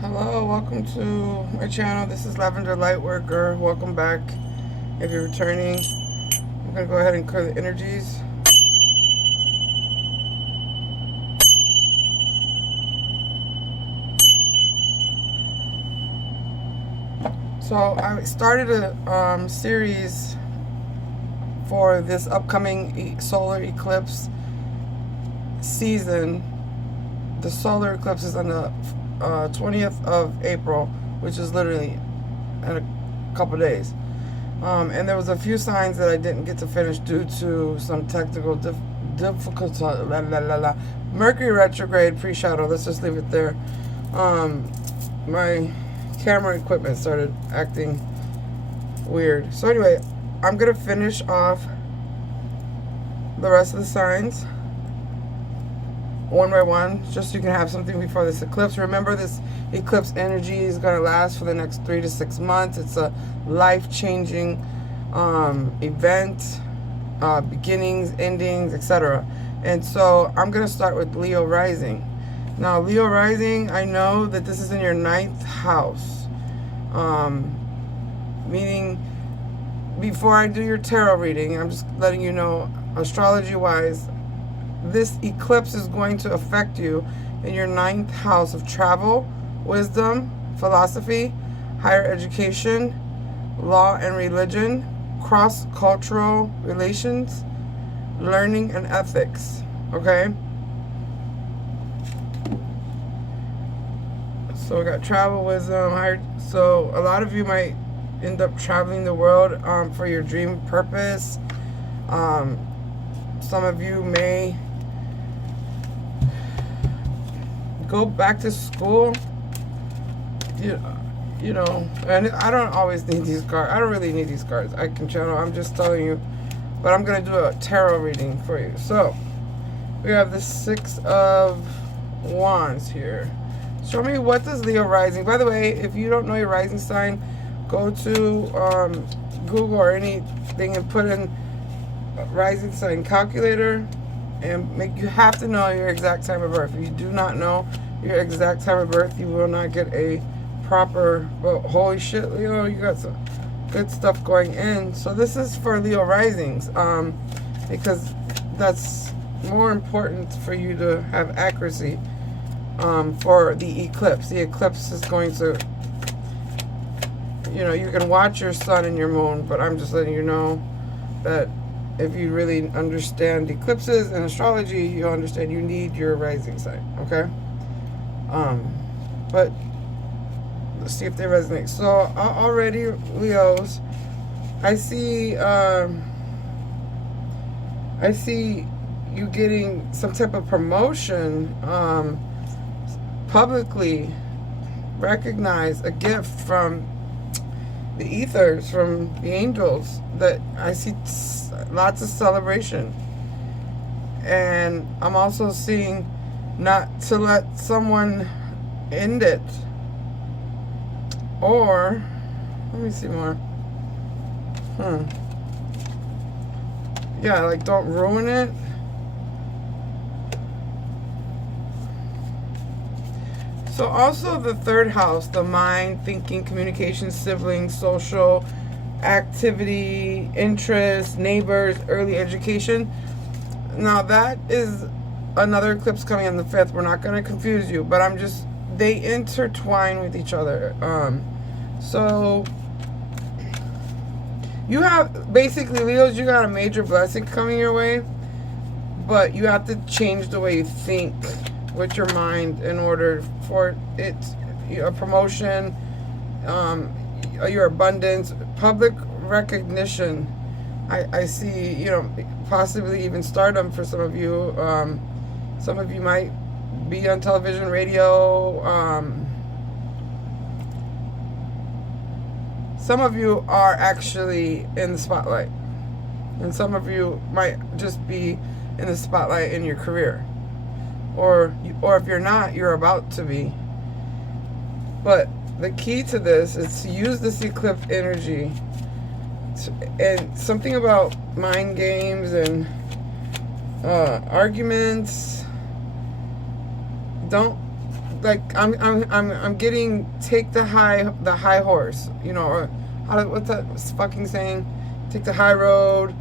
Hello, welcome to my channel. This is Lavender Lightworker. Welcome back. If you're returning, I'm gonna go ahead and clear the energies. So I started a series for this upcoming solar eclipse season. The solar eclipse is on the 20th of April, which is literally in a couple days. And there was a few signs that I didn't get to finish due to some technical difficulty. Mercury retrograde pre-shadow. Let's just leave it there. My camera equipment started acting weird. So anyway, I'm gonna finish off the rest of the signs one by one, just so you can have something before this eclipse. Remember, this eclipse energy is going to last for the next 3 to 6 months. It's a life-changing event, beginnings, endings, etc. And so I'm going to start with Leo rising. Now, Leo rising, I know that this is in your 9th house, meaning before I do your tarot reading, I'm just letting you know, astrology-wise, this eclipse is going to affect you in your 9th house of travel, wisdom, philosophy, higher education, law and religion, cross-cultural relations, learning and ethics. Okay? So we got travel, wisdom, higher. So a lot of you might end up traveling the world for your dream purpose. Some of you may go back to school, you know, and I don't always need these cards. I don't really need these cards. I can channel. I'm just telling you, but I'm going to do a tarot reading for you. So, we have the 6 of Wands here. Show me, what does Leo rising? By the way, if you don't know your rising sign, go to Google or anything and put in rising sign calculator. And you have to know your exact time of birth. If you do not know your exact time of birth, you will not get a proper, well, holy shit, Leo, you got some good stuff going in. So this is for Leo risings, because that's more important for you to have accuracy for the eclipse. The eclipse is going to, you know, you can watch your sun and your moon, but I'm just letting you know that if you really understand eclipses and astrology, you'll understand you need your rising sign, okay? But let's see if they resonate. So already, Leos, I see you getting some type of promotion, publicly recognize a gift from the ethers, from the angels, that I see lots of celebration. And I'm also seeing not to let someone end it, or let me see more. Yeah, like don't ruin it. So also the 3rd house, the mind, thinking, communication, siblings, social activity, interest, neighbors, early education. Now that is another eclipse coming on the 5th. We're not going to confuse you, but they intertwine with each other. So you have, basically, Leos, you got a major blessing coming your way, but you have to change the way you think with your mind in order for it, a promotion, your abundance, public recognition. I see, you know, possibly even stardom for some of you. Some of you might be on television, radio. Some of you are actually in the spotlight. And some of you might just be in the spotlight in your career. Or if you're not, you're about to be. But the key to this is to use this eclipse energy and something about mind games and arguments. Don't like I'm getting take the high horse, you know, or what's that fucking saying? Take the high road,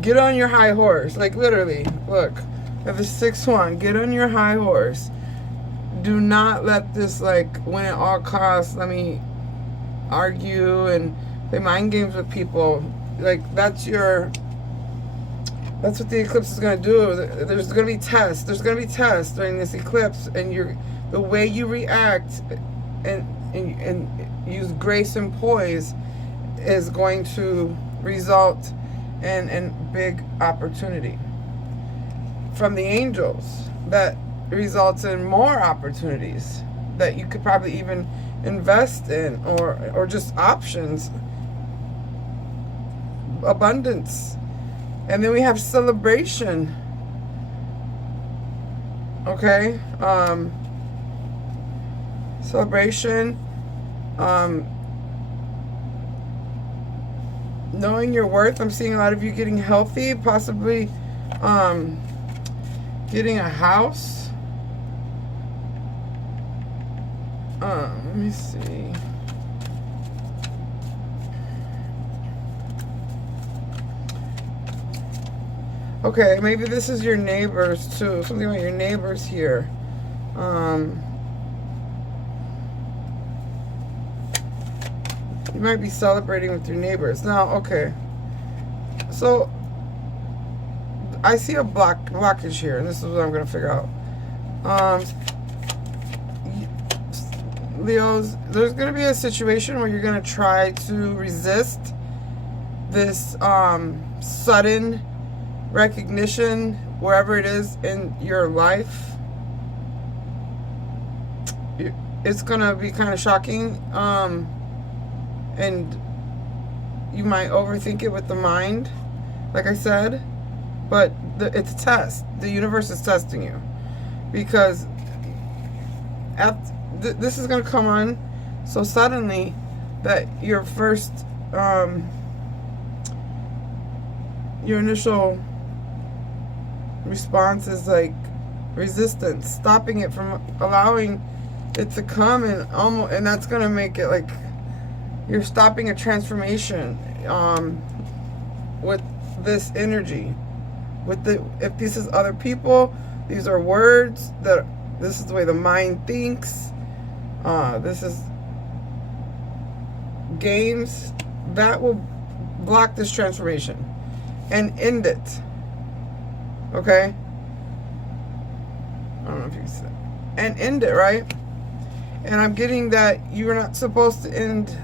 get on your high horse, like literally. Look, I have the 6-1. Get on your high horse. Do not let this like win at all costs. Let me argue and play mind games with people. Like that's what the eclipse is going to do. There's going to be tests. There's going to be tests during this eclipse, and the way you react and use grace and poise is going to result in big opportunity from the angels that results in more opportunities that you could probably even invest in, or just options, abundance. And then we have celebration. Okay? Celebration. Knowing your worth. I'm seeing a lot of you getting healthy, possibly getting a house. Let me see. Okay, maybe this is your neighbors too. Something about your neighbors here. You might be celebrating with your neighbors. Now, okay. So, I see a blockage here, and this is what I'm going to figure out. Leos, there's going to be a situation where you're going to try to resist this sudden recognition wherever it is in your life. It's gonna be kind of shocking, and you might overthink it with the mind, like I said, but it's a test. The universe is testing you, because this is gonna come on so suddenly that your first your initial response is like resistance, stopping it from allowing it to come, and that's gonna make it like you're stopping a transformation with this energy. If this is other people, these are words that this is the way the mind thinks. This is games that will block this transformation and end it. Okay? I don't know if you can say. And end it, right? And I'm getting that you're not supposed to end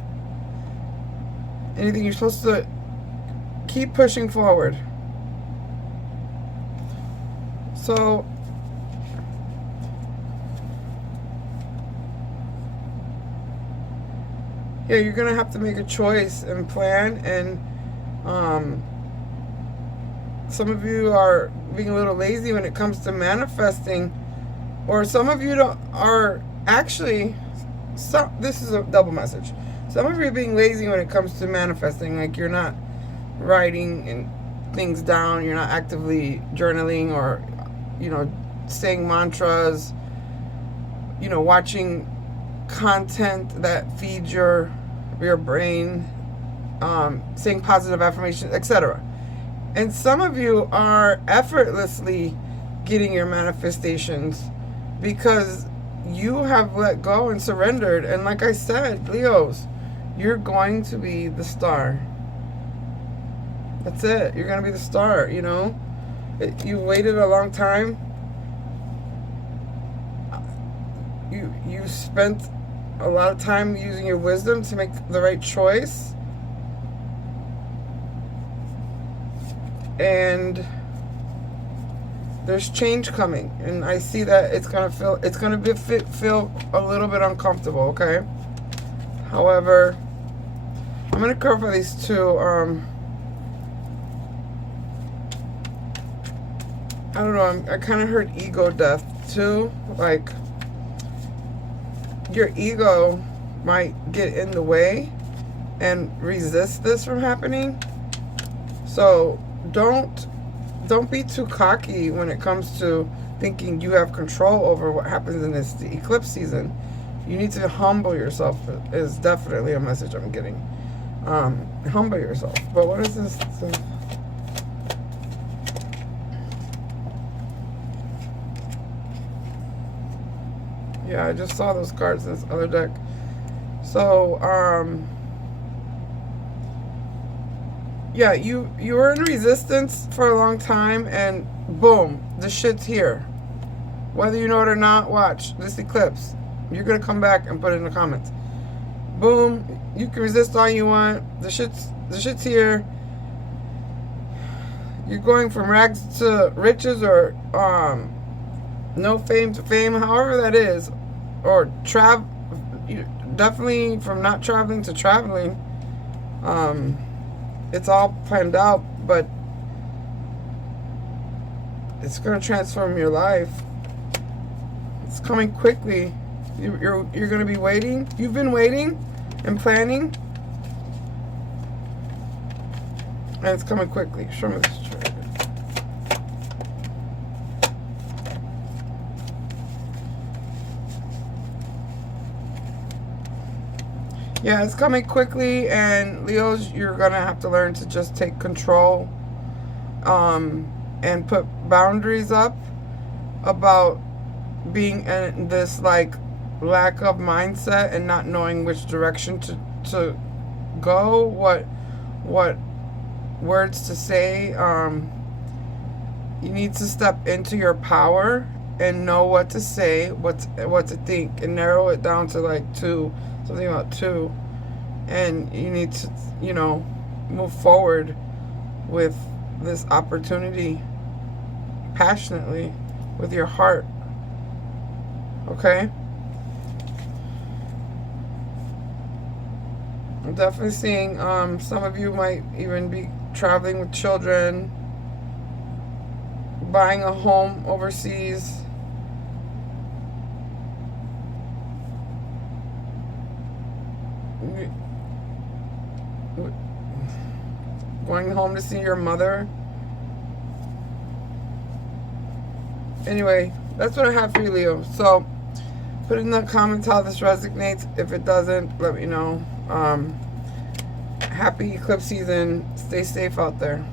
anything. You're supposed to keep pushing forward. So, yeah, you're going to have to make a choice and plan. And some of you are being a little lazy when it comes to manifesting, or some of you are actually, this is a double message. Some of you are being lazy when it comes to manifesting, like you're not writing things down, you're not actively journaling, or saying mantras, watching content that feeds your brain, saying positive affirmations, etc. And some of you are effortlessly getting your manifestations because you have let go and surrendered. And like I said, Leos, you're going to be the star. That's it. You're going to be the star, You waited a long time. You spent a lot of time using your wisdom to make the right choice. And there's change coming, and I see that it's gonna feel a little bit uncomfortable. Okay. However, I'm gonna cover these two. I don't know. I kind of heard ego death too. Like your ego might get in the way and resist this from happening. So don't be too cocky when it comes to thinking you have control over what happens in this eclipse season. You need to humble yourself is definitely a message I'm getting. Humble yourself. But what is this? Yeah, I just saw those cards in this other deck. So, yeah, you were in resistance for a long time, and boom, the shit's here. Whether you know it or not, watch this eclipse. You're gonna come back and put it in the comments. Boom, you can resist all you want. The shit's here. You're going from rags to riches, or no fame to fame, however that is, or definitely from not traveling to traveling. It's all planned out, but it's going to transform your life. It's coming quickly. You're going to be waiting. You've been waiting and planning, and it's coming quickly. Show me this chart. Yeah, it's coming quickly, and Leos, you're going to have to learn to just take control and put boundaries up about being in this, like, lack of mindset and not knowing which direction to go, what words to say. You need to step into your power and know what to say, what to think, and narrow it down to, like, something about 2, and you need to, move forward with this opportunity passionately with your heart. Okay? I'm definitely seeing some of you might even be traveling with children, buying a home overseas. Going home to see your mother. Anyway, that's what I have for you, Leo. So put in the comments how this resonates. If it doesn't, let me know. Happy eclipse season. Stay safe out there.